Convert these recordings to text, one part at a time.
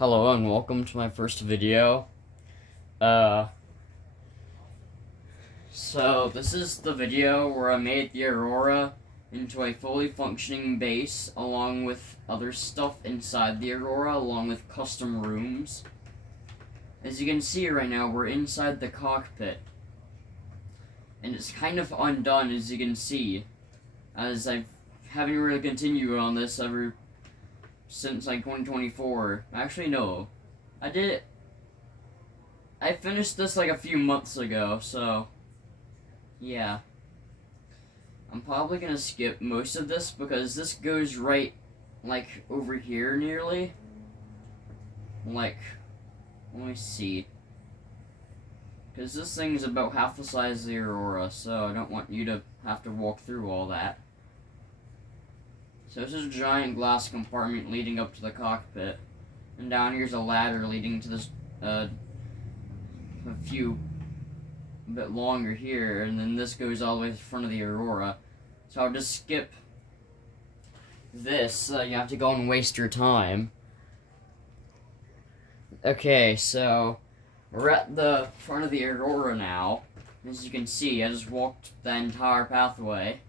Hello and welcome to my first video. Uh, so this is the video where I made the Aurora into a fully functioning base along with other stuff inside the Aurora along with custom rooms. As you can see right now, we're inside the cockpit. And it's kind of undone, as you can see, as I haven't really continued on this ever since like 2024. Actually, no. I finished this like a few months ago, so yeah. I'm probably gonna skip most of this because this goes right like over here nearly. Like, let me see. Because this thing's about half the size of the Aurora, so I don't want you to have to walk through all that. So this is a giant glass compartment leading up to the cockpit. And down here's a ladder leading to this, a bit longer here, and then this goes all the way to the front of the Aurora. So I'll just skip this, so you have to go and waste your time. Okay, so we're at the front of the Aurora now. As you can see, I just walked the entire pathway.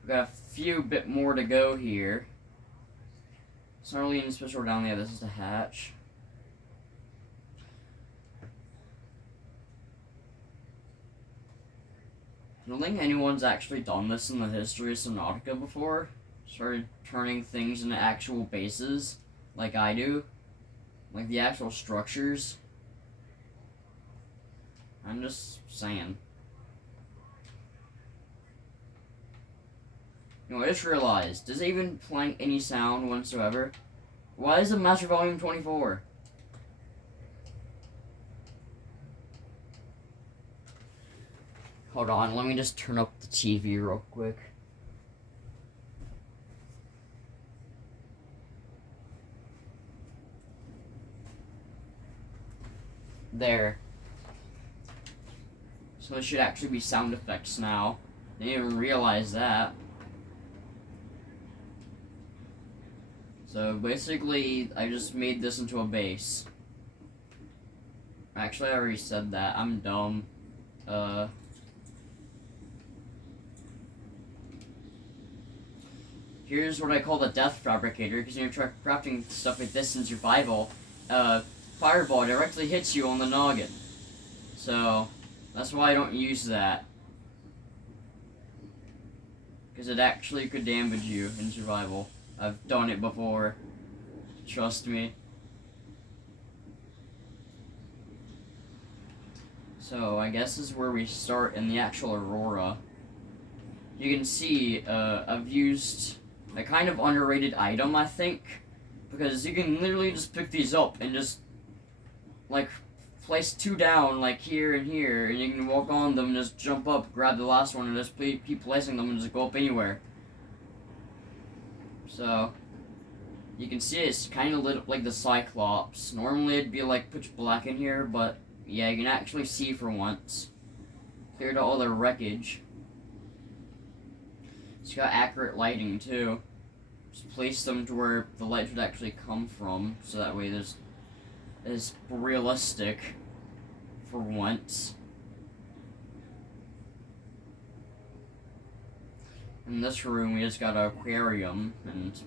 We've got a few bit more to go here. It's not really anything special down there. This is the hatch. I don't think anyone's actually done this in the history of Subnautica before. Started turning things into actual bases, like I do. Like the actual structures. I'm just saying. You know, I just realized, does it even play any sound whatsoever? Why is it Master Volume 24? Hold on, let me just turn up the TV real quick. There. So there should actually be sound effects now. I didn't even realize that. So basically, I just made this into a base. Actually, I already said that. I'm dumb. Here's what I call the death fabricator, because when you're crafting stuff like this in survival, fireball directly hits you on the noggin. So, that's why I don't use that. Because it actually could damage you in survival. I've done it before. Trust me. So, I guess this is where we start in the actual Aurora. You can see, I've used a kind of underrated item, I think. Because you can literally just pick these up and just, like, place two down, like here and here, and you can walk on them and just jump up, grab the last one, and just keep placing them and just go up anywhere. So, you can see it's kind of lit up like the Cyclops. Normally it'd be like pitch black in here, but yeah, you can actually see for once. Cleared out all the wreckage. It's got accurate lighting too. Just place them to where the light should actually come from, so that way it's realistic for once. In this room, we just got an aquarium and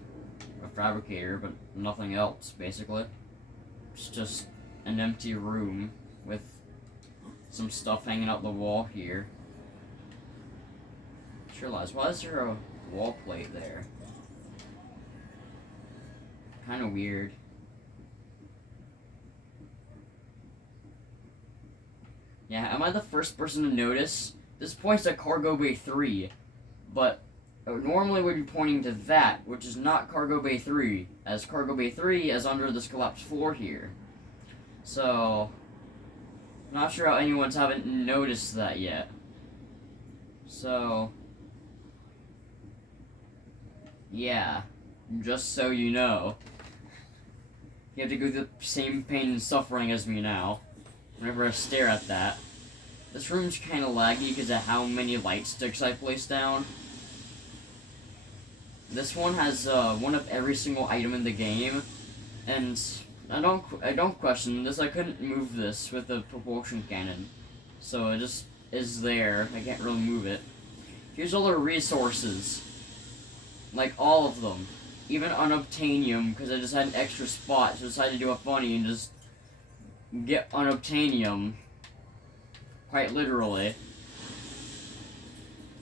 a fabricator, but nothing else, basically. It's just an empty room with some stuff hanging out the wall here. Just realized, why is there a wall plate there? Kind of weird. Yeah, am I the first person to notice? This points at Cargo Bay 3, but normally would be pointing to that, which is not Cargo Bay 3, as Cargo Bay 3 is under this collapsed floor here. So, not sure how anyone's haven't noticed that yet. So, yeah, just so you know. You have to go through the same pain and suffering as me now, whenever I stare at that. This room's kinda laggy because of how many light sticks I placed down. This one has one of every single item in the game, and I don't question this. I couldn't move this with the propulsion cannon, so it just is there. I can't really move it. Here's all the resources, like all of them, even unobtainium, because I just had an extra spot, so I decided to do a funny and just get unobtainium, quite literally.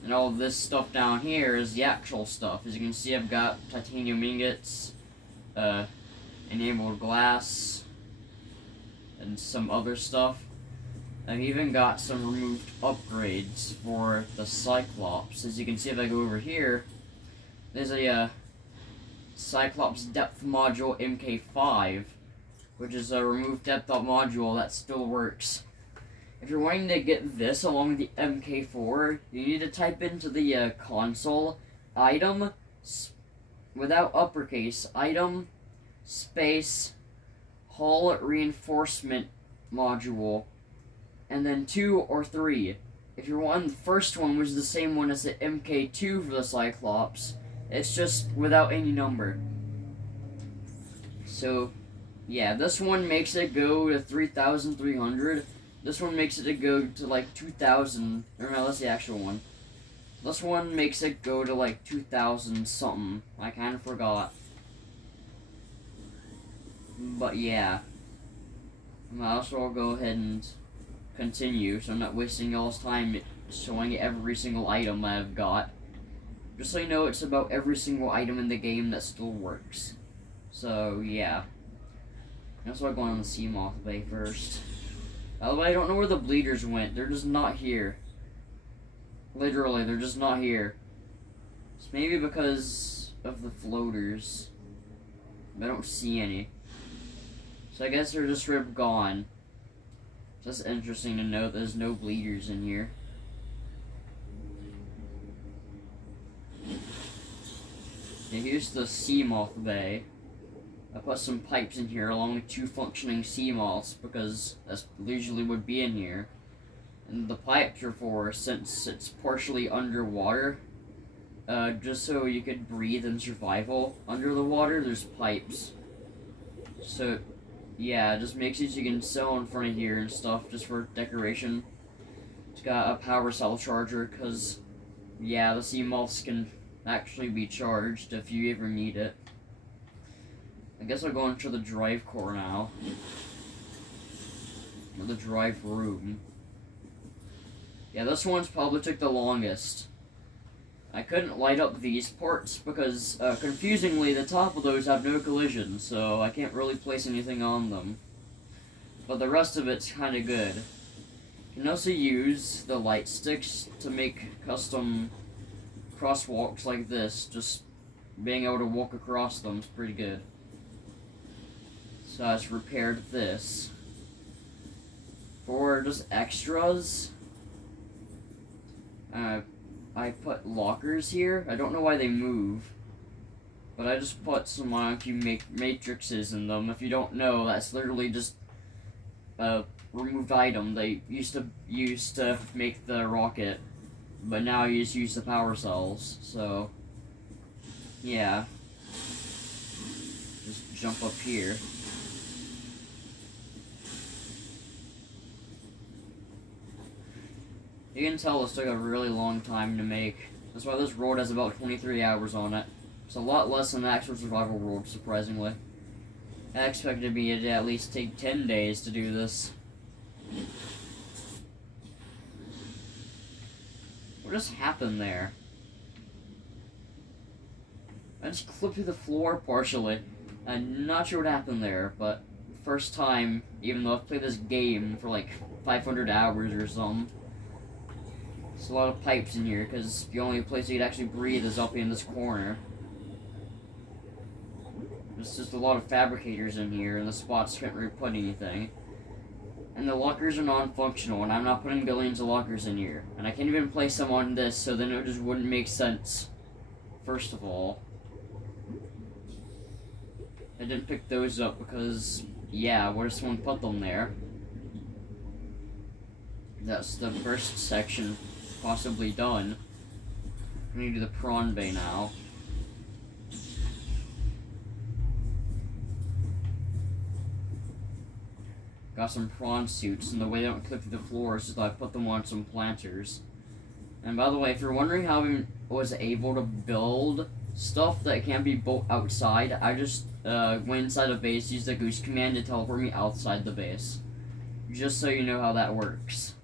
And all this stuff down here is the actual stuff. As you can see, I've got titanium ingots, enabled glass, and some other stuff. I've even got some removed upgrades for the Cyclops. As you can see, if I go over here, there's a Cyclops depth module MK5, which is a removed depth module that still works. If you're wanting to get this along with the MK4, you need to type into the console item without uppercase, item space hull reinforcement module, and then 2 or 3. If you're wanting the first one, which is the same one as the MK2 for the Cyclops, it's just without any number. So, yeah, this one makes it go to 3,300. This one makes it go to like 2,000. Or no, that's the actual one. This one makes it go to like 2,000 something. I kind of forgot. But yeah. Might as well go ahead and continue, so I'm not wasting y'all's time showing every single item I've got. Just so you know, it's about every single item in the game that still works. So, yeah. That's why I'm going on the Seamoth Bay first. By the way, I don't know where the bleeders went. They're just not here. Literally, they're just not here. It's maybe because of the floaters. I don't see any. So I guess they're just ripped gone. Just interesting to note there's no bleeders in here. Okay, here's the Seamoth Bay. I put some pipes in here along with 2 functioning sea moths because that's usually would be in here. And the pipes are for, since it's partially underwater, just so you could breathe in survival under the water, there's pipes. So, yeah, it just makes it so you can sell in front of here and stuff just for decoration. It's got a power cell charger because, yeah, the sea moths can actually be charged if you ever need it. I guess I'll go into the drive core now. Or the drive room. Yeah, this one's probably took the longest. I couldn't light up these parts because, confusingly, the top of those have no collision, so I can't really place anything on them. But the rest of it's kinda good. You can also use the light sticks to make custom crosswalks like this. Just being able to walk across them is pretty good. So I just repaired this. For just extras, I put lockers here. I don't know why they move, but I just put some matrices in them. If you don't know, that's literally just a removed item they used to make the rocket, but now you just use the power cells. So, yeah. Just jump up here. You can tell this took a really long time to make. That's why this world has about 23 hours on it. It's a lot less than the actual survival world, surprisingly. I expected me to at least take 10 days to do this. What just happened there? I just clipped through the floor partially. I'm not sure what happened there, but first time, even though I've played this game for like 500 hours or something. There's a lot of pipes in here, because the only place you can actually breathe is up in this corner. There's just a lot of fabricators in here, and the spots can't really put anything. And the lockers are non-functional, and I'm not putting billions of lockers in here. And I can't even place them on this, so then it just wouldn't make sense. First of all. I didn't pick those up because, yeah, what if someone put them there? That's the first section possibly done. I'm gonna do the prawn bay now. got some prawn suits, and the way they don't clip through the floor is just I put them on some planters. And by the way, if you're wondering how I was able to build stuff that can be built outside, I just went inside a base, used the goose command to teleport me outside the base. Just so you know how that works.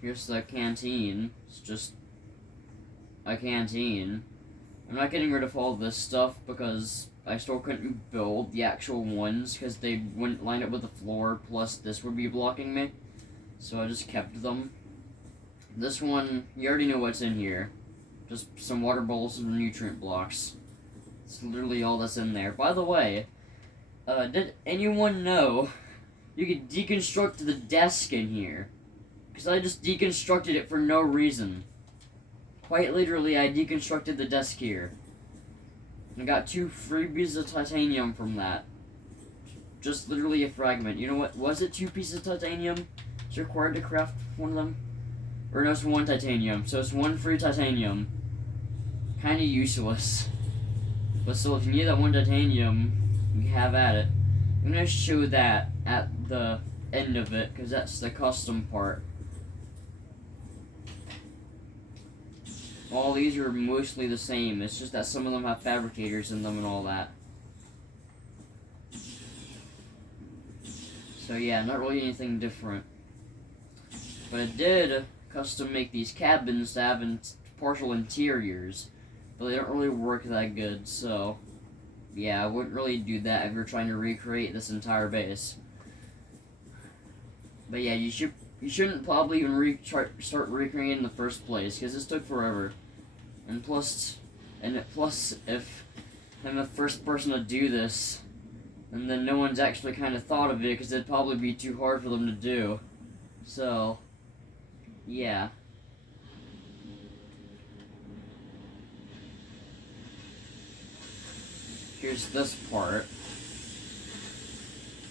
Here's the canteen. It's just a canteen. I'm not getting rid of all this stuff because I still couldn't build the actual ones because they wouldn't line up with the floor, plus this would be blocking me. So I just kept them. This one, you already know what's in here. Just some water bowls and nutrient blocks. It's literally all that's in there. By the way, did anyone know you could deconstruct the desk in here? Because I just deconstructed it for no reason. Quite literally, I deconstructed the desk here. And I got 2 free pieces of titanium from that. Just literally a fragment. You know what? Was it 2 pieces of titanium? It's required to craft one of them? Or no, it's 1 titanium. So it's 1 free titanium. Kinda useless. But still, if you need that 1 titanium, we have at it. I'm gonna show that at the end of it, because that's the custom part. All these are mostly the same, it's just that some of them have fabricators in them and all that. So yeah, not really anything different. But I did custom make these cabins to have partial interiors, but they don't really work that good, so yeah, I wouldn't really do that if you're trying to recreate this entire base. But yeah, you shouldn't probably even start recreating in the first place, because this took forever. And plus, if I'm the first person to do this, and then no one's actually kind of thought of it, because it'd probably be too hard for them to do. So, yeah. Here's this part.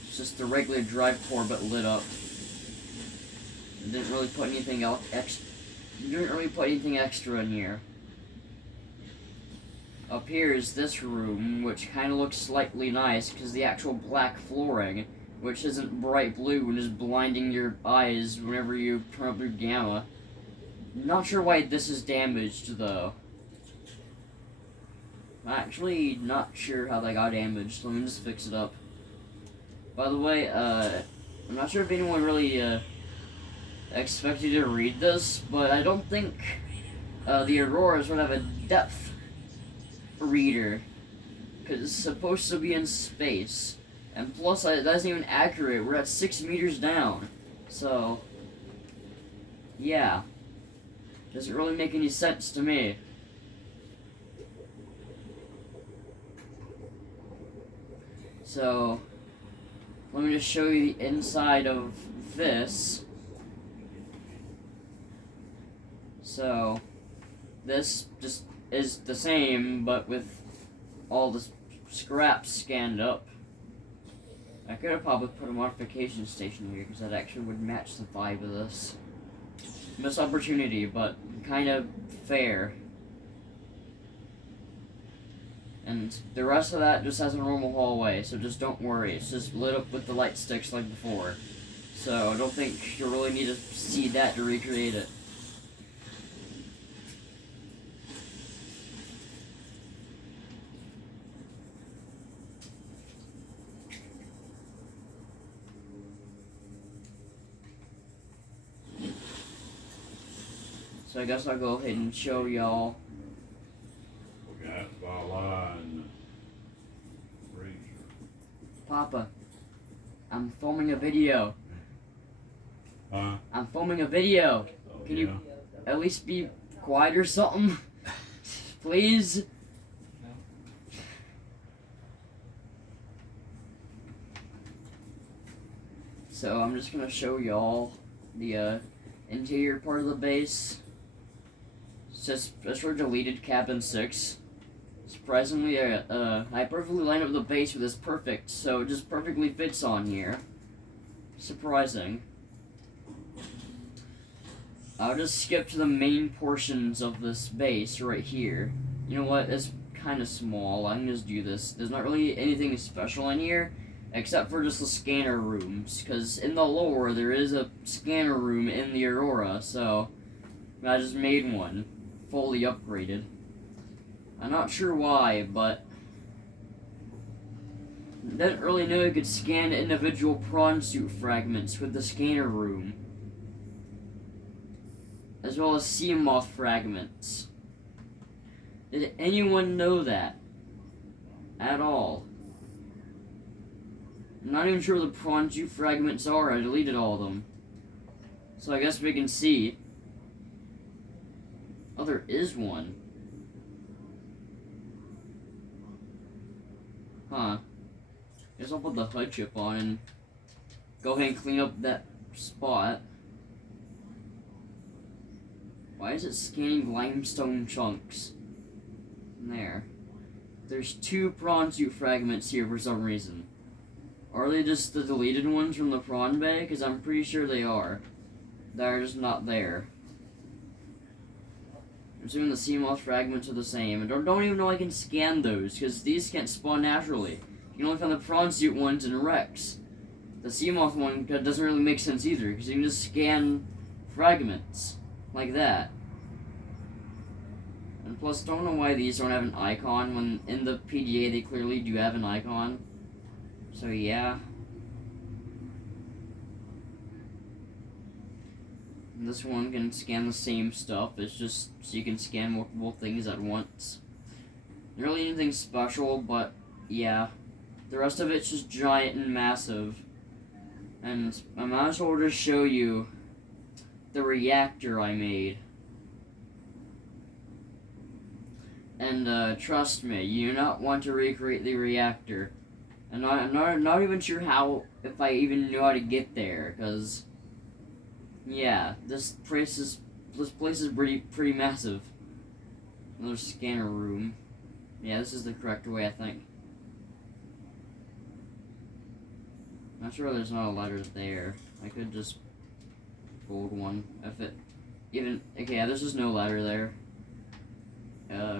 It's just the regular drive core but lit up. Didn't really put anything else extra in here. Up here is this room, which kind of looks slightly nice because the actual black flooring, which isn't bright blue and is blinding your eyes whenever you turn up your gamma. Not sure why this is damaged though. I'm actually not sure how that got damaged. Let me just fix it up. By the way, I'm not sure if anyone really expect you to read this, but I don't think the auroras would have a depth reader, because it's supposed to be in space, and plus that isn't even accurate. We're at 6 meters down, so yeah, doesn't really make any sense to me. So let me just show you the inside of this. So, this just is the same, but with all the scraps scanned up. I could have probably put a modification station here, because that actually would match the vibe of this. Missed opportunity, but kind of fair. And the rest of that just has a normal hallway, so just don't worry. It's just lit up with the light sticks like before. So I don't think you'll really need to see that to recreate it. So I guess I'll go ahead and show y'all. Papa, I'm filming a video. Huh? I'm filming a video. Oh, Can you at least be quiet or something? Please? So I'm just gonna show y'all the interior part of the base. It's just for deleted cabin 6. Surprisingly, I perfectly lined up the base with this perfect, so it just perfectly fits on here. Surprising. I'll just skip to the main portions of this base right here. You know what, it's kind of small, I can just do this. There's not really anything special in here, except for just the scanner rooms, because in the lore there is a scanner room in the Aurora, so I just made one, fully upgraded. I'm not sure why, but I didn't really know you could scan individual prawn suit fragments with the scanner room, as well as sea moth fragments. Did anyone know that? At all? I'm not even sure where the prawn suit fragments are. I deleted all of them. So I guess we can see. Oh, there is one. Huh. Guess I'll put the HUD chip on and go ahead and clean up that spot. Why is it scanning limestone chunks? There. There's 2 prawn suit fragments here for some reason. Are they just the deleted ones from the prawn bay? Because I'm pretty sure they are. They're just not there. I'm assuming the sea moth fragments are the same. And don't even know I can scan those, because these can't spawn naturally. You can only find the prawn suit ones in wrecks. The sea moth one doesn't really make sense either, because you can just scan fragments. Like that. And plus, don't know why these don't have an icon, when in the PDA they clearly do have an icon. So yeah. And this one can scan the same stuff, it's just so you can scan multiple things at once. Not really anything special, but yeah. The rest of it's just giant and massive. And I might as well just show you the reactor I made. And trust me, you do not want to recreate the reactor. And I'm not even sure how, if I even know how to get there, because yeah, this place is pretty massive. Another scanner room. Yeah, this is the correct way, I think. Not sure there's not a ladder there. I could just build one if it even. Okay, yeah, there's just no ladder there.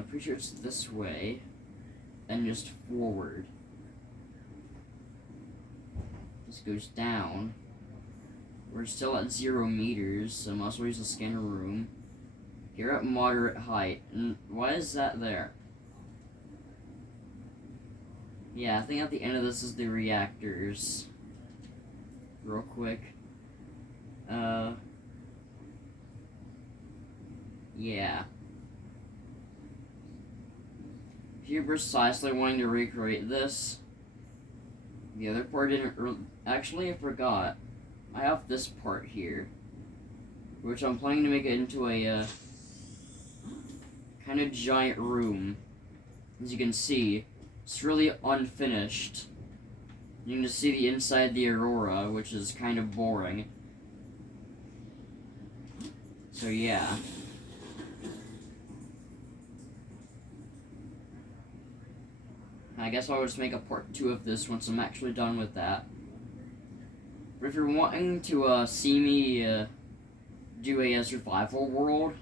Pretty sure it's this way, and just forward. This goes down. We're still at 0 meters, so I must as well use the scanner room. You're at moderate height, and why is that there? Yeah, I think at the end of this is the reactors. Real quick. Yeah. If you're precisely wanting to recreate this, the other part didn't actually, I forgot. I have this part here, which I'm planning to make it into a, kind of giant room. As you can see, it's really unfinished. You can just see the inside the Aurora, which is kind of boring. So yeah. I guess I'll just make a part 2 of this once I'm actually done with that. But if you're wanting to see me do a survival world,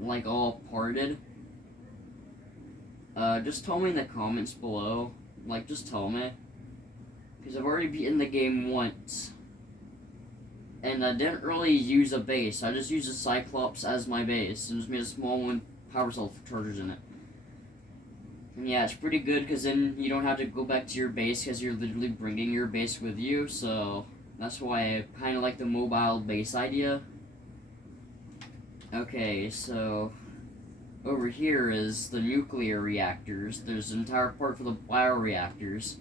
like all parted, just tell me in the comments below. Like, just tell me. Because I've already beaten the game once. And I didn't really use a base. I just used a Cyclops as my base. And just made a small one power cell chargers in it. And yeah, it's pretty good because then you don't have to go back to your base because you're literally bringing your base with you. So that's why I kind of like the mobile base idea. Okay, so over here is the nuclear reactors. There's an entire part for the bioreactors,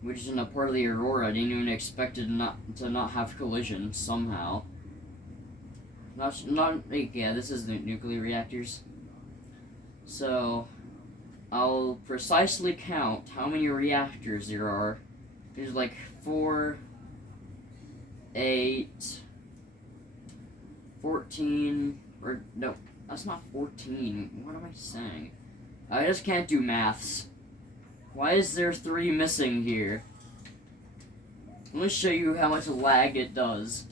which is in a part of the Aurora. I didn't even expect it to not have collision somehow. Yeah, this is the nuclear reactors. So I'll precisely count how many reactors there are. There's like 4, 8, 14, or no, that's not 14. What am I saying? I just can't do maths. Why is there 3 missing here? Let me show you how much lag it does.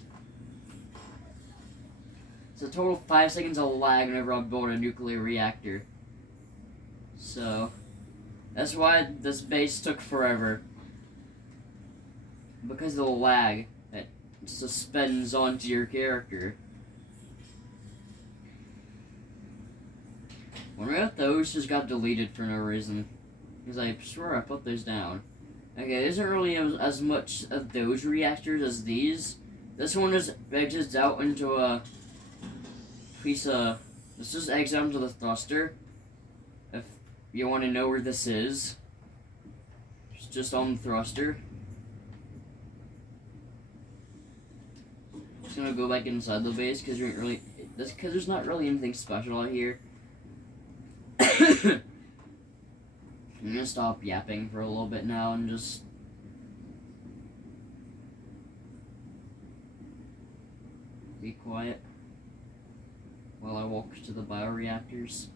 It's a total of 5 seconds of lag whenever I build a nuclear reactor. So, That's why this base took forever. Because of the lag that suspends onto your character. Wonder if those just got deleted for no reason. Because I swear I put those down. Okay, there isn't really as much of those reactors as these. This one just exits out into a piece of... This just exits out into the thruster. If you want to know where this is. It's just on the thruster. Just gonna go back inside the base because there's not really anything special out here. I'm gonna stop yapping for a little bit now and just be quiet while I walk to the bioreactors.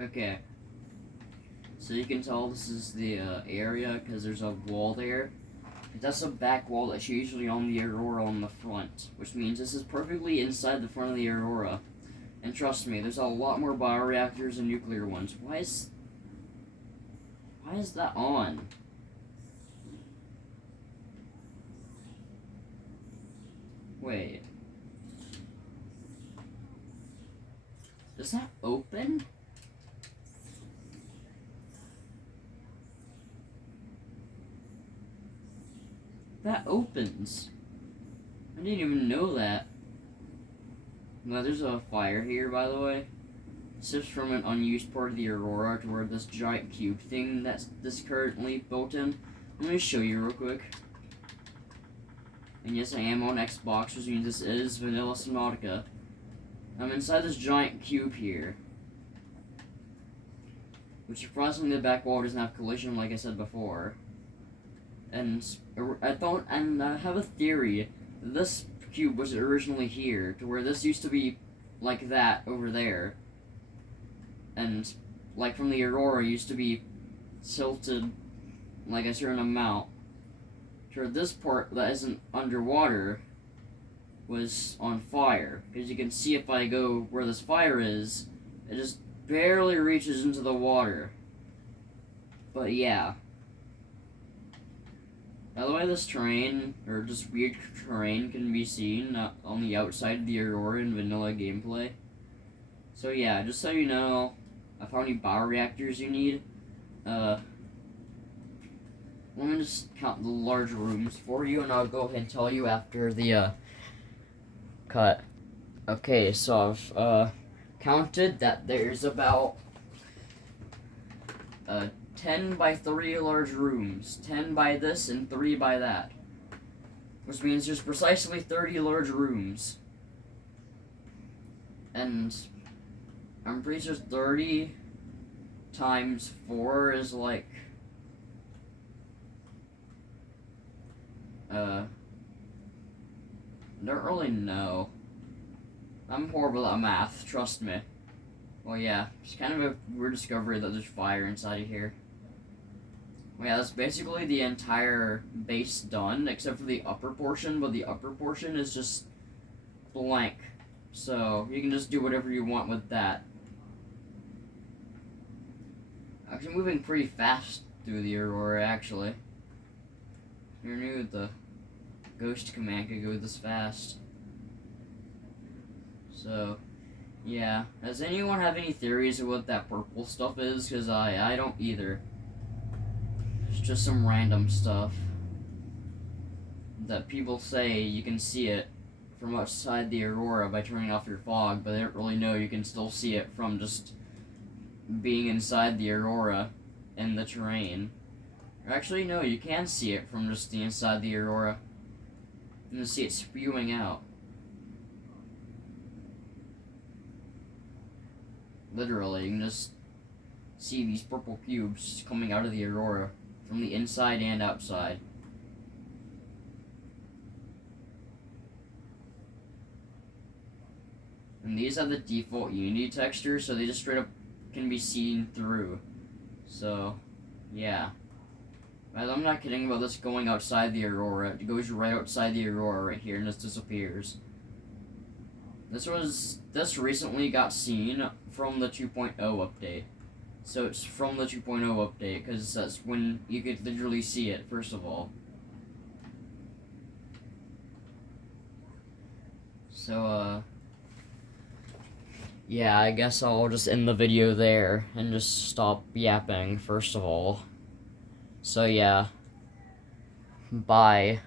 Okay, so you can tell this is the area because there's a wall there. That's a back wall that's usually on the aurora on the front, which means this is perfectly inside the front of the aurora. And trust me, there's a lot more bioreactors and nuclear ones. Why is that on? Wait. Does that open? That opens. I didn't even know that. Now there's a fire here, by the way. Sips from an unused part of the aurora to where this giant cube thing that's currently built in. Let me show you real quick. And yes, I am on Xbox, which means this is vanilla Subnautica. I'm inside this giant cube here. Which surprisingly the back wall doesn't have collision like I said before. And I have a theory that this cube was originally here, to where this used to be like that over there. And like from the aurora used to be tilted like a certain amount. To where this part that isn't underwater was on fire. Because you can see if I go where this fire is, it just barely reaches into the water. But yeah. By the way, this terrain, or just weird terrain, can be seen on the outside of the aurora in vanilla gameplay. So yeah, just so you know, how many bioreactors you need. Let me just count the large rooms for you, and I'll go ahead and tell you after the cut. Okay, so I've counted that there's about 10 by 3 large rooms, 10 by this and 3 by that, which means there's precisely 30 large rooms. And I'm pretty sure 30 times 4 is like don't really know. I'm horrible at math, trust me. Well, yeah, it's kind of a weird discovery that there's fire inside of here. Well, yeah, that's basically the entire base done, except for the upper portion, but the upper portion is just blank. So, you can just do whatever you want with that. Actually, moving pretty fast through the aurora, actually. Who knew the ghost command could go this fast? So, yeah. Does anyone have any theories of what that purple stuff is? Because I don't either. It's just some random stuff that people say you can see it from outside the aurora by turning off your fog, but they don't really know you can still see it from just being inside the aurora in the terrain. Or actually, no, you can see it from just the inside the aurora. You can see it spewing out. Literally, you can just see these purple cubes coming out of the aurora from the inside and outside. And these have the default Unity texture, so they just straight up can be seen through. So, yeah. But I'm not kidding about this going outside the aurora. It goes right outside the aurora right here and just disappears. This recently got seen from the 2.0 update. So it's from the 2.0 update, because that's when you could literally see it, first of all. So, yeah, I guess I'll just end the video there and just stop yapping, first of all. So, yeah. Bye.